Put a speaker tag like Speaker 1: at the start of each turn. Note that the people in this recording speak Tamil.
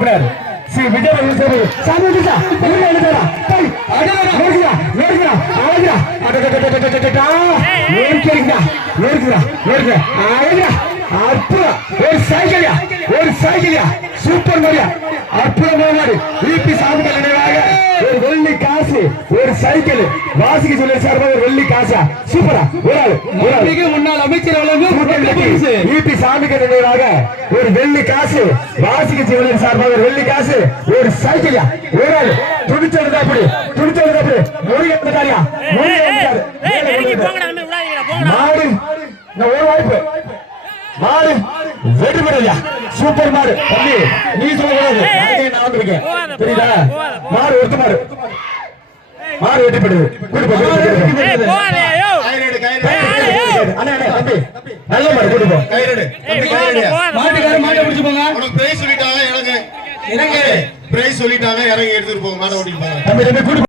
Speaker 1: உறுப்பினர் ஸ்ரீ விஜய் ரவிசேரி சாமிஜா உள்ள எழுதுறா டேய் ஏறுகிறா ஏறுகிறா ஆளுகிறா அடடடடடடடா ஏறுகிறா ஏறுகிறா ஏறுகிறா ஆளுகிறா அற்புதம் ஒரு சைக்கிளியா? ஒரு சைக்கிளியா? சூப்பர் மரியா அற்புதமான மாடு ஈபி சாமி தலைவர் சைக்கிள். வாசிக்க சொல்லி சார்பாக ஒரு வெள்ளி காசா. சூப்பரா. ஒரு ஆள் ஒரு ஆள்.
Speaker 2: முன்னாள் அமைச்சர்
Speaker 1: ஈபி சாமிக்கு நினைவாக ஒரு வெள்ளி காசு. வாசிக்க சிவனின் சார்பாக ஒரு வெள்ளி காசு. ஒரு சைக்கிளா? ஒரு ஆள். துடிச்சது அப்படி துடிச்சது அப்படி. முருகன் காரியா மாடு. இந்த ஒரு வாய்ப்பு. மாடு. பெறலையா சூப்பர் மாடு. தம்பி நீ சொல்லக்கூடாது நானே நான் வந்திருக்கேன். தெரியுதா மாடு ஒருத்த மாடு. மாடு போ, அண்ணா அண்ணா தம்பி. நல்ல மாடு கூட்டு போ.
Speaker 3: ஏய் போகாத போகாத.
Speaker 2: மாட்டுக்கார மாட்டை பிடிச்சு போங்க.
Speaker 4: உனக்கு பிரைஸ் சொல்லிட்டாங்க இறங்கு. இறங்கு. பிரைஸ் சொல்லிட்டாங்க இறங்கி எடுத்துட்டு போங்க மாட ஓட்டிட்டு போங்க
Speaker 1: தம்பி தம்பி.